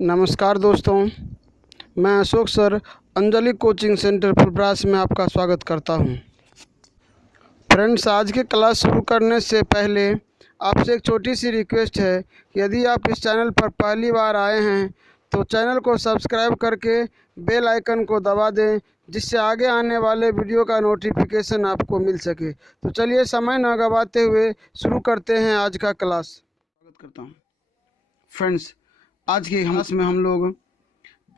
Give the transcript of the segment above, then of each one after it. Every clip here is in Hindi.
नमस्कार दोस्तों, मैं Ashok sir Anjali coaching centre Phulparas में आपका स्वागत करता हूं। फ्रेंड्स, आज की क्लास शुरू करने से पहले आपसे एक छोटी सी रिक्वेस्ट है कि यदि आप इस चैनल पर पहली बार आए हैं तो चैनल को सब्सक्राइब करके बेल आइकन को दबा दें, जिससे आगे आने वाले वीडियो का नोटिफिकेशन आपको मिल सके। तो चलिए समय न गंवाते हुए शुरू करते हैं आज का क्लास। स्वागत करता हूँ। फ्रेंड्स, आज की क्लास में हम लोग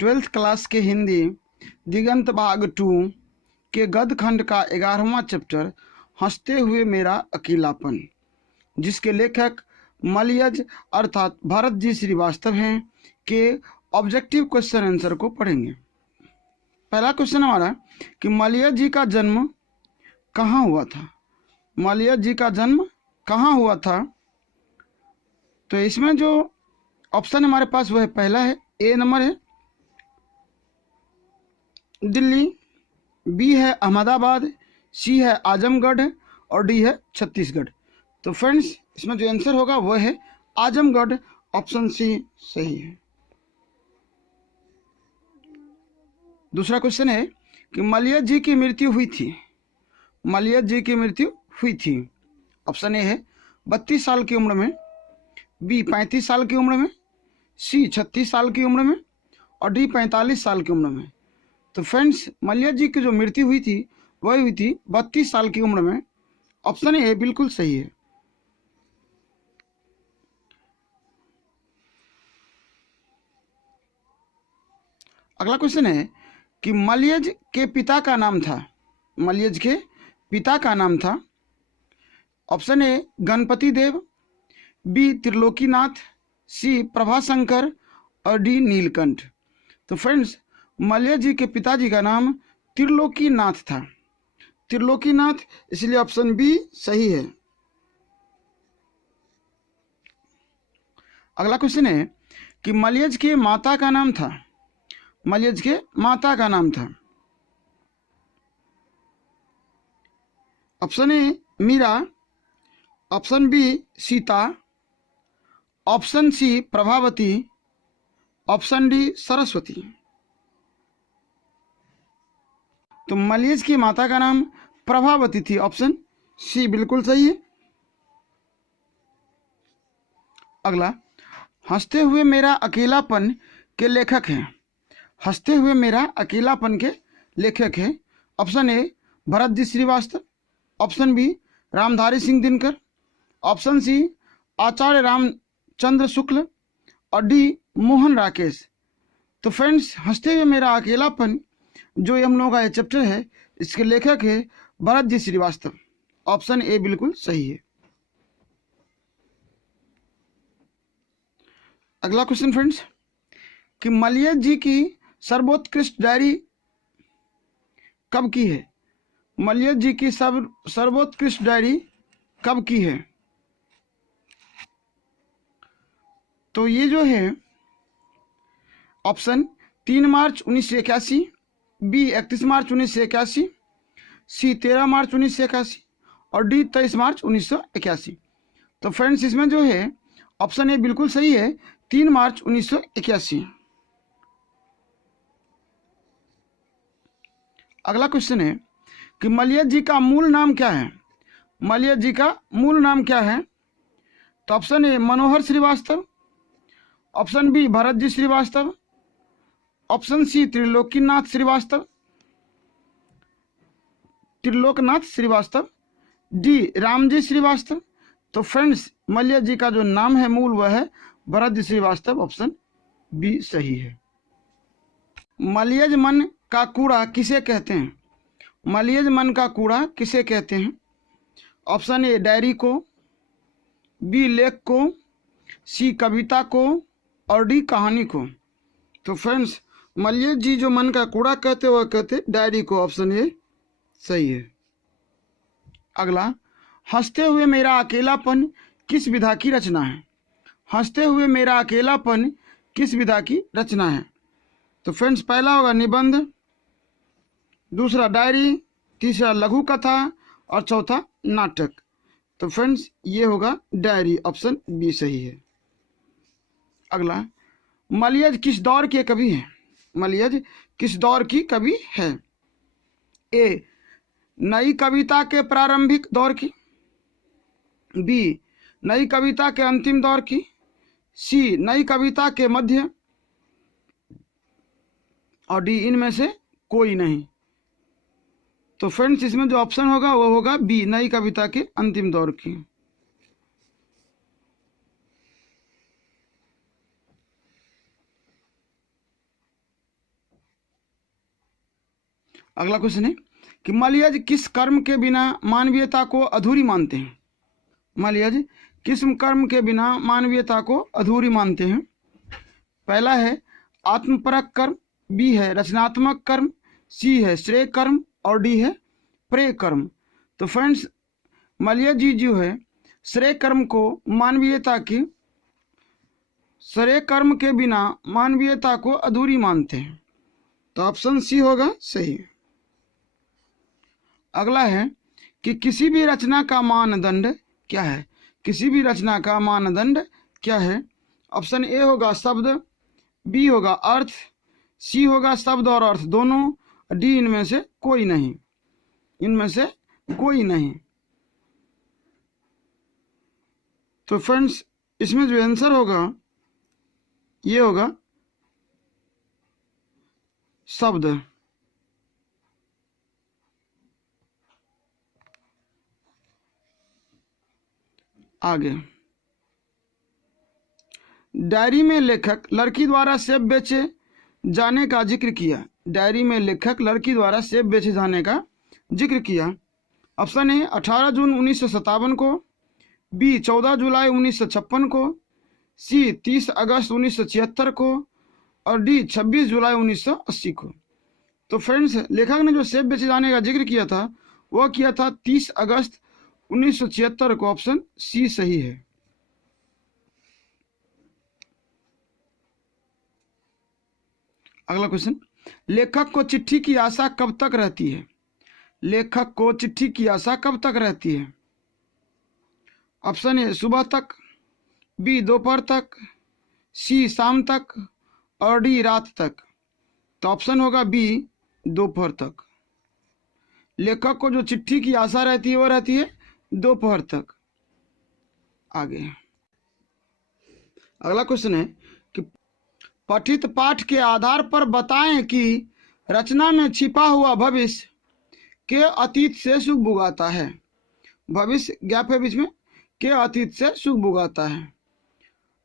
12th क्लास के हिंदी दिगंत भाग 2 के गद्य खंड का 11वां चैप्टर हंसते हुए मेरा अकेलापन, जिसके लेखक मलयज अर्थात भरत जी श्रीवास्तव हैं, के ऑब्जेक्टिव क्वेश्चन आंसर को पढ़ेंगे। पहला क्वेश्चन हमारा कि मलयज जी का जन्म कहाँ हुआ था। मलयज जी का जन्म कहाँ हुआ था? तो इसमें जो ऑप्शन हमारे पास वह पहला है, ए नंबर है दिल्ली, बी है अहमदाबाद, सी है आजमगढ़ और डी है छत्तीसगढ़। तो फ्रेंड्स, इसमें जो आंसर होगा वह है आजमगढ़, ऑप्शन सी सही है। दूसरा क्वेश्चन है कि मलयज जी की मृत्यु हुई थी। मलयज जी की मृत्यु हुई थी। ऑप्शन ए है 32 साल की उम्र में, बी 35 साल की उम्र में, सी 36 साल की उम्र में और डी 45 साल की उम्र में। तो फ्रेंड्स, मलयज जी की जो मृत्यु हुई थी वह हुई थी 32 साल की उम्र में। ऑप्शन ए बिल्कुल सही है। अगला क्वेश्चन है कि मलयज के पिता का नाम था। मलयज के पिता का नाम था। Option A Ganpati Dev, B Trilokinath, C Prabhashankar और डी नीलकंठ। तो फ्रेंड्स, मलयज जी के पिताजी का नाम त्रिलोकीनाथ था। त्रिलोकीनाथ, इसलिए ऑप्शन बी सही है। अगला क्वेश्चन है कि मलयज के माता का नाम था। मलयज के माता का नाम था। Option A Meera, option B Sita, option C Prabhavati, option D Saraswati. तो मलयज की माता का नाम प्रभावती थी। ऑप्शन सी बिल्कुल सही है। अगला, हंसते हुए मेरा अकेलापन के लेखक हैं। हंसते हुए मेरा अकेलापन के लेखक हैं। Option A Bharat ji Shrivastava, option B Ramdhari Singh Dinkar, option C Acharya Ramchandra Shukla और डी मोहन राकेश। तो फ्रेंड्स, हंसते हुए मेरा अकेलापन जो हम लोगों का ये चैप्टर है, इसके लेखक है भरत जी श्रीवास्तव। ऑप्शन ए बिल्कुल सही है। अगला क्वेश्चन फ्रेंड्स कि मलयज जी की सर्वोत्कृष्ट डायरी कब की है। मलयज जी की सर्वोत्कृष्ट डायरी कब की है? तो ये जो है ऑप्शन 3 मार्च 1981, बी 31 मार्च 1981, सी 13 मार्च 1981 और डी 23 मार्च 1981। तो फ्रेंड्स, इसमें जो है ऑप्शन ए बिल्कुल सही है, 3 मार्च 1981। अगला क्वेश्चन है कि मलयज जी का मूल नाम क्या है। मलयज जी का मूल नाम क्या है? तो option A Manohar Shrivastava, option B Bharat ji Shrivastava, option C Trilokinath Shrivastava, D Ramji Shrivastava. तो फ्रेंड्स, मलयज जी का जो नाम है मूल वह है भरत जी श्रीवास्तव। ऑप्शन बी सही है। मलयज मन का कूड़ा किसे कहते हैं? मलयज मन का कूड़ा किसे कहते हैं? ऑप्शन ए डायरी को, बी लेख को, सी कविता को और डी कहानी को। तो फ्रेंड्स, मलयज जी जो मन का कूड़ा कहते वह कहते डायरी को। ऑप्शन ए सही है। अगला, हंसते हुए मेरा अकेलापन किस विधा की रचना है। हंसते हुए मेरा अकेलापन किस विधा की रचना है? तो फ्रेंड्स, पहला होगा निबंध, दूसरा डायरी, तीसरा लघु कथा और चौथा नाटक। तो फ्रेंड्स, ये होगा डायरी। ऑप्शन बी सही है। अगला, मलयज किस दौर के कवि हैं? मलयज किस दौर की कवि है? ए नई कविता के प्रारंभिक दौर की, बी नई कविता के अंतिम दौर की, सी नई कविता के मध्य, और डी इनमें से कोई नहीं। तो फ्रेंड्स इसमें जो ऑप्शन होगा वो होगा बी नई कविता के अंतिम दौर की। अगला क्वेश्चन है कि मलयज किस कर्म के बिना मानवीयता को अधूरी मानते हैं? मलयज किस कर्म के बिना मानवीयता को अधूरी मानते हैं? पहला है आत्मपरक कर्म, बी है रचनात्मक कर्म, सी है श्रेय कर्म और डी है प्रेय कर्म। तो फ्रेंड्स मलयज जी जो है श्रेय कर्म को मानवीयता की, श्रेय कर्म के बिना मानवीयता को अधूरी मानते हैं। तो ऑप्शन सी होगा सही। अगला है कि किसी भी रचना का मानदंड क्या है? किसी भी रचना का मानदंड क्या है? ऑप्शन ए होगा शब्द, बी होगा अर्थ, सी होगा शब्द और अर्थ दोनों, डी इनमें से कोई नहीं। इनमें से कोई नहीं। तो फ्रेंड्स इसमें जो आंसर होगा ये होगा शब्द। आगे डायरी में लेखक लड़की द्वारा सेब बेचे जाने का जिक्र किया। डायरी में लेखक लड़की द्वारा सेब बेचे जाने का जिक्र किया। ऑप्शन ए 18 जून 1957 को, बी 14 जुलाई 1956 को, सी 30 अगस्त 1976 को और डी 26 जुलाई 1980 को। तो फ्रेंड्स लेखक ने जो सेब बेचे जाने का जिक्र किया था वह किया था 30 अगस्त 1976 को। ऑप्शन सी सही है। अगला क्वेश्चन, लेखक को चिट्ठी की आशा कब तक रहती है? लेखक को चिट्ठी की आशा कब तक रहती है? ऑप्शन ए सुबह तक, बी दोपहर तक, सी शाम तक और डी रात तक। तो ऑप्शन होगा बी दोपहर तक। लेखक को जो चिट्ठी की आशा रहती है वो रहती है दोपहर तक। आगे अगला क्वेश्चन है कि पठित पाठ के आधार पर बताएं कि रचना में छिपा हुआ भविष्य के अतीत से सुख बुगाता है। भविष्य गैप है बीच में, के अतीत से सुख बुगाता है।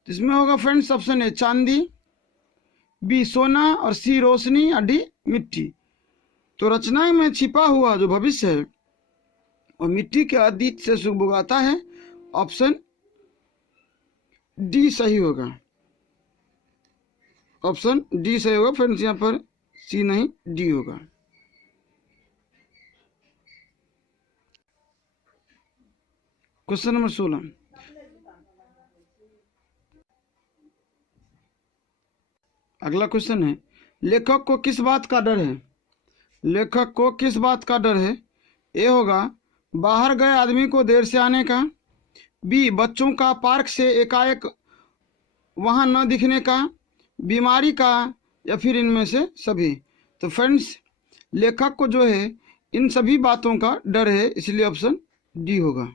इसमें होगा फ्रेंड्स ऑप्शन ए चांदी, बी सोना और सी रोशनी और डी मिट्टी। तो रचना में छिपा हुआ जो भविष्य है और मिट्टी के अतीत से सुख बुगाता है। ऑप्शन डी सही होगा। ऑप्शन डी सही होगा फ्रेंड्स, यहाँ पर सी नहीं डी होगा। क्वेश्चन नंबर 16, अगला क्वेश्चन है लेखक को किस बात का डर है? लेखक को किस बात का डर है? ए होगा बाहर गए आदमी को देर से आने का, बी बच्चों का पार्क से एकाएक वहां न दिखने का, बीमारी का या फिर इनमें से सभी। तो फ्रेंड्स लेखक को जो है इन सभी बातों का डर है, इसलिए ऑप्शन डी होगा।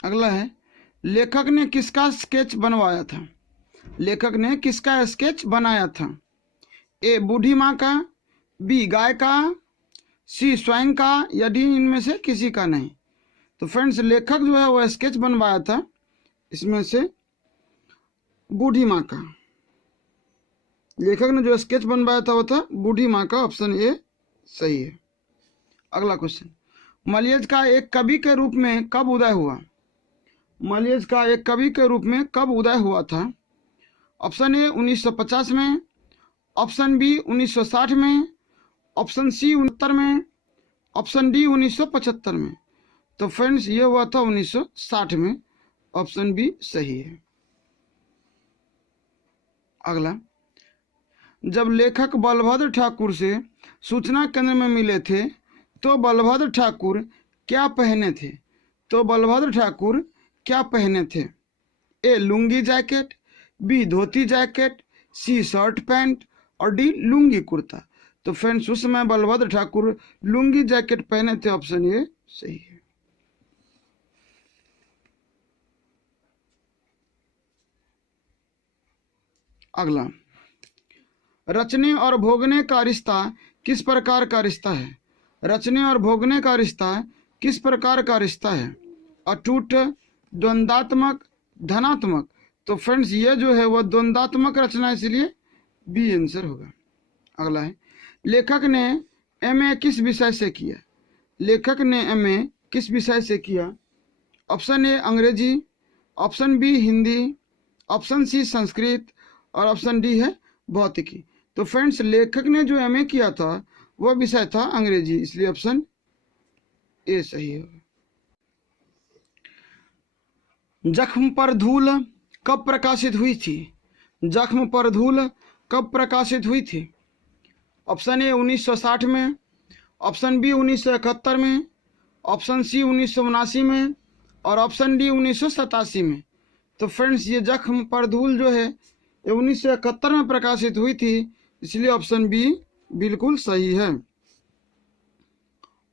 अगला है लेखक ने किसका स्केच बनवाया था? लेखक ने किसका स्केच बनाया था? ए बूढ़ी माँ का, बी गाय का, सी स्वयं का या डी इनमें से किसी का नहीं। तो फ्रेंड्स लेखक जो है वो स्केच बनवाया था इसमें से बूढ़ी माँ का। लेखक ने जो स्केच बनवाया था वो था बूढ़ी माँ का। ऑप्शन ए सही है। अगला क्वेश्चन, मलयज का एक कवि के रूप में कब उदय हुआ? मलयज का एक कवि के रूप में कब उदय हुआ था? ऑप्शन ए 1950 में, ऑप्शन बी 1960 में, ऑप्शन सी 69 में, ऑप्शन डी 1975 में। तो फ्रेंड्स ये हुआ था 1960 में। ऑप्शन बी सही है। अगला, जब लेखक बलभद्र ठाकुर से सूचना केंद्र में मिले थे तो बलभद्र ठाकुर क्या पहने थे? तो बलभद्र ठाकुर क्या पहने थे? ए लुंगी जैकेट, बी धोती जैकेट, सी शर्ट पैंट और डी लुंगी कुर्ता। तो फ्रेंड्स उस समय बलभद्र ठाकुर लुंगी जैकेट पहने थे। ऑप्शन ए सही है। अगला, रचने और भोगने का रिश्ता किस प्रकार का रिश्ता है? रचने और भोगने का रिश्ता किस प्रकार का रिश्ता है? अटूट, द्वंद्वात्मक, धनात्मक। तो फ्रेंड्स ये जो है वह द्वंद्वात्मक रचना है, इसलिए बी आंसर होगा। अगला है, लेखक ने एमए किस विषय से किया? लेखक ने एमए किस विषय से किया? Option A Angrezi, option B Hindi, option C Sanskrit और ऑप्शन डी है भौतिकी। तो फ्रेंड्स लेखक ने जो एमए किया था वह विषय था अंग्रेजी, इसलिए ऑप्शन ए सही होगा। जख्म पर धूल कब प्रकाशित हुई थी? जख्म पर धूल कब प्रकाशित हुई थी? ऑप्शन ए 1960 में, ऑप्शन बी 1971 में, ऑप्शन सी 1979 में और ऑप्शन डी 1987 में। तो फ्रेंड्स ये जख्म पर धूल जो है ये 1971 में प्रकाशित हुई थी, इसलिए ऑप्शन बी बिल्कुल सही है।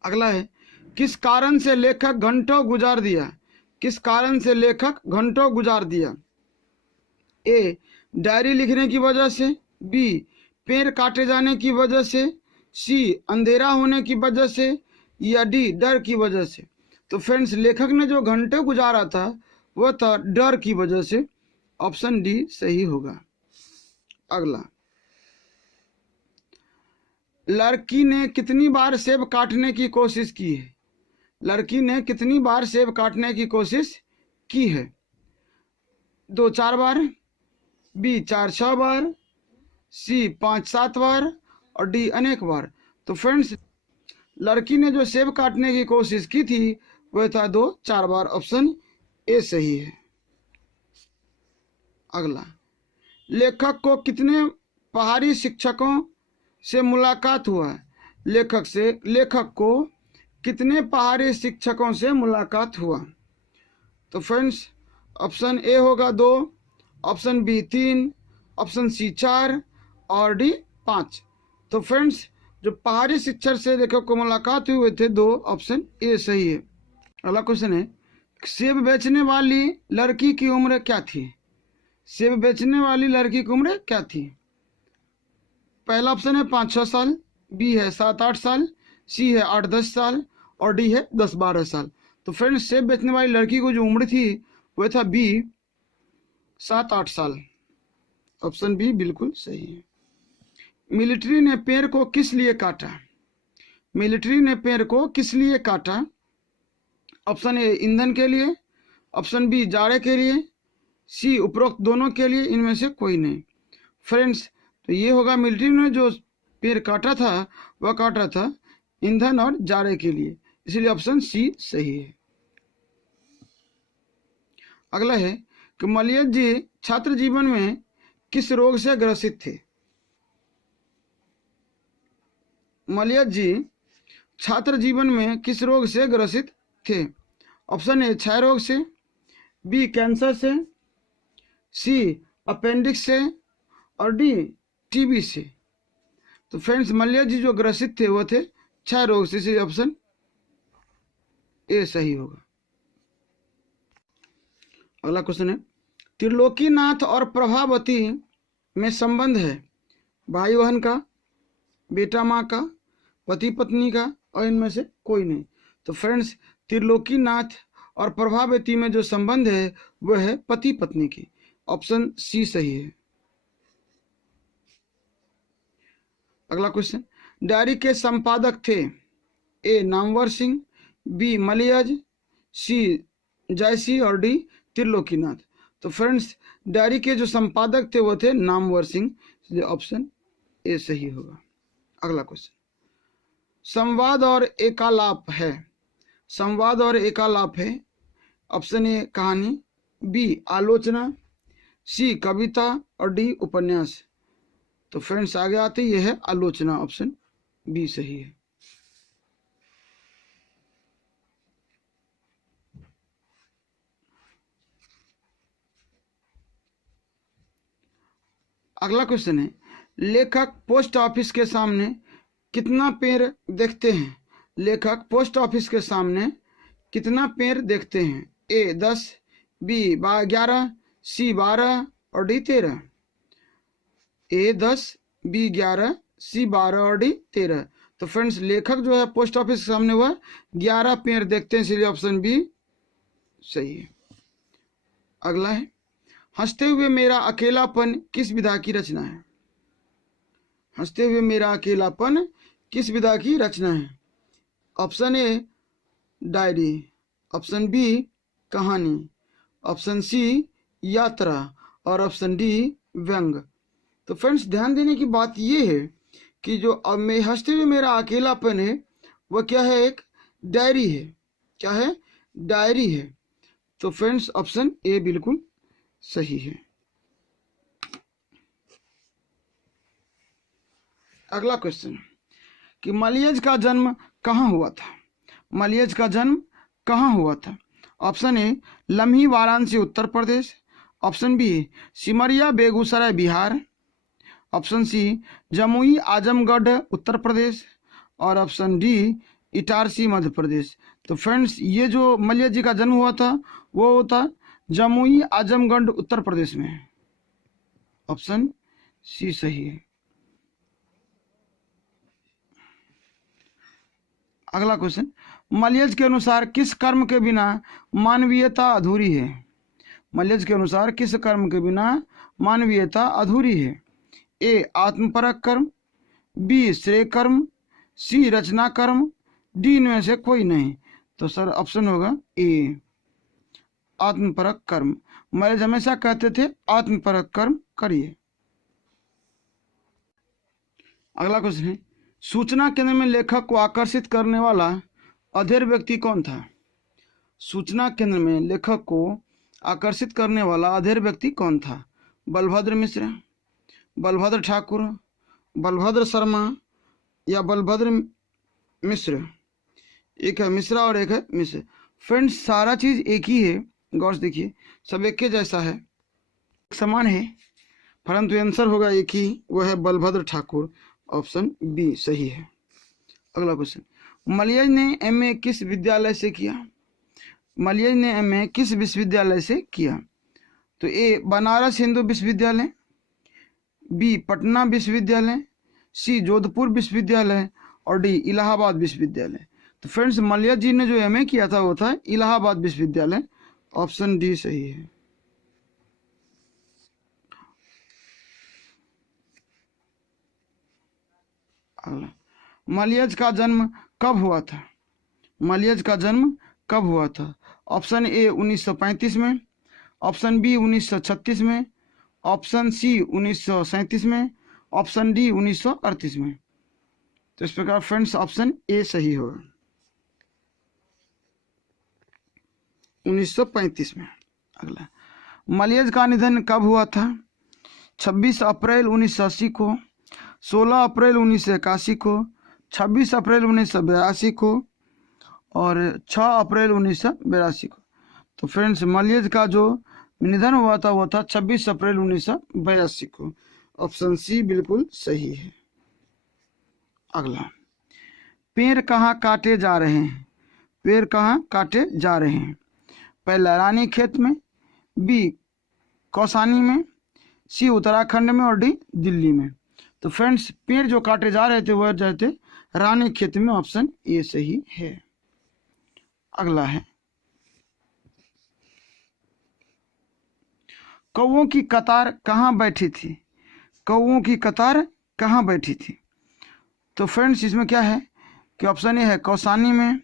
अगला है, किस कारण से लेखक घंटों गुजार दिया? किस कारण से लेखक घंटों गुजार दिया? ए डायरी लिखने की वजह से, बी पेड़ काटे जाने की वजह से, सी अंधेरा होने की वजह से या डी डर की वजह से। तो फ्रेंड्स लेखक ने जो घंटे गुजारा था वह था डर की वजह से, ऑप्शन डी सही होगा। अगला, लड़की ने कितनी बार सेब काटने की कोशिश की है? लड़की ने कितनी बार सेब काटने की कोशिश की है? 2-4 बार, बी 4-6 बार, सी 5-7 बार और डी अनेक बार। तो फ्रेंड्स लड़की ने जो सेब काटने की कोशिश की थी वह था 2-4 बार, ऑप्शन ए सही है। अगला, लेखक को कितने पहाड़ी शिक्षकों से मुलाकात हुआ है? लेखक को कितने पहाड़ी शिक्षकों से मुलाकात हुआ? तो फ्रेंड्स ऑप्शन ए होगा 2, ऑप्शन बी 3, ऑप्शन सी 4 और डी 5। तो फ्रेंड्स जो पहाड़ी शिक्षक से लेखक को मुलाकात हुए थे 2, ऑप्शन ए सही है। अगला क्वेश्चन है, सेब बेचने वाली लड़की की उम्र क्या थी? सेब बेचने वाली लड़की की उम्र क्या थी? पहला ऑप्शन है 5-6 साल, बी है 7-8 साल, सी है 8-10 साल और डी है 10-12 साल। तो फ्रेंड्स सेब बेचने वाली लड़की को जो उम्र थी वह था बी 7-8 साल, ऑप्शन बी बिल्कुल सही है। मिलिट्री ने पेड़ को किस लिए काटा? मिलिट्री ने पेड़ को किस लिए काटा? ऑप्शन ए ईंधन के लिए, ऑप्शन बी जाड़े के लिए, सी उपरोक्त दोनों के लिए, इनमें से कोई नहीं। फ्रेंड्स तो ये होगा मिलिट्री ने जो पेड़ काटा था वह काटा था ईंधन और जाड़े के लिए, इसलिए ऑप्शन सी सही है। अगला है कि मलयज जी छात्र जीवन में किस रोग से ग्रसित थे? मलयज जी छात्र जीवन में किस रोग से ग्रसित थे? ऑप्शन ए क्षय रोग से, बी कैंसर से, सी अपेंडिक्स से और डी टीबी से। तो फ्रेंड्स मलयज जी जो ग्रसित थे वो थे क्षय रोग से, इसलिए ऑप्शन ए सही होगा। अगला क्वेश्चन है, त्रिलोकीनाथ और प्रभावती में संबंध है भाई बहन का, बेटा माँ का, पति पत्नी का और इनमें से कोई नहीं। तो फ्रेंड्स त्रिलोकीनाथ और प्रभावती में जो संबंध है वह है पति पत्नी की, ऑप्शन सी सही है। अगला क्वेश्चन, डायरी के संपादक थे ए नामवर सिंह, बी मलयज, सी जयसी और डी त्रिलोकीनाथ। तो फ्रेंड्स डायरी के जो संपादक थे वो थे नामवर सिंह, इसलिए ऑप्शन ए सही होगा। अगला क्वेश्चन, संवाद और एकालाप है, संवाद और एकालाप है, ऑप्शन ए कहानी, बी आलोचना, सी कविता और डी उपन्यास। तो फ्रेंड्स आगे आते ही यह है आलोचना, ऑप्शन बी सही है। अगला क्वेश्चन है, लेखक पोस्ट ऑफिस के सामने कितना पेड़ देखते हैं? लेखक पोस्ट ऑफिस के सामने कितना पेड़ देखते हैं? ए 10, बी 11, सी 12 और डी 13। ए 10, बी 11, सी 12 और डी 13। तो फ्रेंड्स लेखक जो है पोस्ट ऑफिस के सामने वह 11 पेड़ देखते हैं, इसलिए ऑप्शन बी सही है। अगला है, हंसते हुए मेरा अकेलापन किस विधा की रचना है? हंसते हुए मेरा अकेलापन किस विधा की रचना है? Option A diary, option B कहानी, ऑप्शन सी यात्रा और ऑप्शन डी व्यंग। तो फ्रेंड्स ध्यान देने की बात यह है कि जो अब मैं हंसते हुए मेरा अकेलापन है वह क्या है? एक डायरी है। क्या है? डायरी है। तो फ्रेंड्स ऑप्शन ए बिल्कुल सही है। अगला क्वेश्चन कि मलियज का जन्म कहाँ हुआ था? मलियज का जन्म कहाँ हुआ था? Option A Lamhi Varanasi Uttar Pradesh, option B Simaria Begusarai Bihar, option C Jamui Azamgarh Uttar Pradesh और ऑप्शन डी इटारसी मध्य प्रदेश। तो फ्रेंड्स ये जो मलिया जी का जन्म हुआ था वो होता जमुई आजमगढ़ उत्तर प्रदेश में। ऑप्शन सी सही है। अगला क्वेश्चन, मलियज के अनुसार किस कर्म के बिना मानवीयता अधूरी है? मलियज के अनुसार किस कर्म के बिना मानवीयता अधूरी है? ए आत्मपरक कर्म, बी श्रेय कर्म, सी रचना कर्म, डी इनमें से कोई नहीं। तो सर ऑप्शन होगा ए आत्मपरक कर्म। मलियज हमेशा कहते थे आत्मपरक कर्म करिए। अगला क्वेश्चन है, सूचना केंद्र में लेखक को आकर्षित करने वाला अधेड़ व्यक्ति कौन था? सूचना केंद्र में लेखक को आकर्षित करने वाला अधेड़ व्यक्ति कौन था? बलभद्र मिश्र, बलभद्र ठाकुर, बलभद्र शर्मा या बलभद्र मिश्र? एक है मिश्रा और एक है मिश्र। फ्रेंड्स सारा चीज़ एक ही है, गौर से देखिए, सब एक के जैसा है, समान है, परंतु आंसर होगा एक ही, वह है बलभद्र ठाकुर। ऑप्शन बी सही है। अगला क्वेश्चन, मलियज ने एमए किस विद्यालय से किया? मलियज ने एमए किस विश्वविद्यालय से किया? तो ए बनारस हिंदू विश्वविद्यालय, बी पटना विश्वविद्यालय, सी जोधपुर विश्वविद्यालय और डी इलाहाबाद विश्वविद्यालय। तो फ्रेंड्स मलियज जी ने जो एमए किया था वो था इलाहाबाद विश्वविद्यालय। ऑप्शन डी सही है। मलियज का जन्म कब हुआ था? मलियज का जन्म कब हुआ था? ऑप्शन ए 1935 में, ऑप्शन बी 1936 में, ऑप्शन सी 1937 में, ऑप्शन डी 1938 में। तो इस प्रकार फ्रेंड्स ऑप्शन ए सही होगा, 1935 में। अगला, मलियज का निधन कब हुआ था? 26 अप्रैल 1980 को, 16 अप्रैल 1981 को, 26 अप्रैल 1982 को और 6 अप्रैल 1982 को। तो फ्रेंड्स मलियज का जो निधन हुआ था वो था 26 अप्रैल 1982 को। ऑप्शन सी बिल्कुल सही है। अगला, पेड़ कहाँ काटे जा रहे हैं? पेड़ कहाँ काटे जा रहे हैं? पहला रानी खेत में, बी कौसानी में, सी उत्तराखंड में और डी दिल्ली में। तो फ्रेंड्स पेड़ जो काटे जा रहे थे वह जाते रानी खेत में। ऑप्शन ए सही है। अगला है, कौओं की कतार कहाँ बैठी थी? कौओं की कतार कहाँ बैठी थी? तो फ्रेंड्स इसमें क्या है कि ऑप्शन ए है कौसानी में,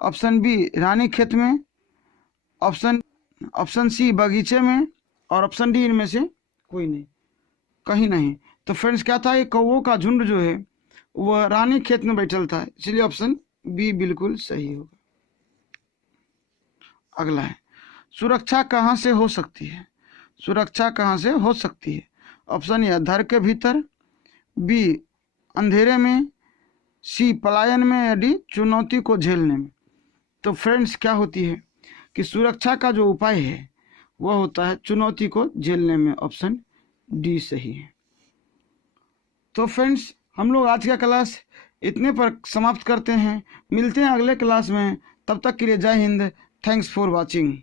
ऑप्शन बी रानी खेत में, ऑप्शन सी बगीचे में और ऑप्शन डी इनमें से कोई नहीं, कहीं नहीं। तो फ्रेंड्स क्या था, ये कौओं का झुंड जो है वह रानी खेत में बैठल था, इसलिए ऑप्शन बी बिल्कुल सही होगा। अगला है, सुरक्षा कहाँ से हो सकती है? सुरक्षा कहाँ से हो सकती है? ऑप्शन ए घर के भीतर, बी अंधेरे में, सी पलायन में या डी चुनौती को झेलने में। तो फ्रेंड्स क्या होती है कि सुरक्षा का जो उपाय है वह होता है चुनौती को झेलने में। ऑप्शन डी सही है। तो फ्रेंड्स, हम लोग आज का क्लास इतने पर समाप्त करते हैं। मिलते हैं अगले क्लास में। तब तक के लिए जय हिंद। Thanks for watching.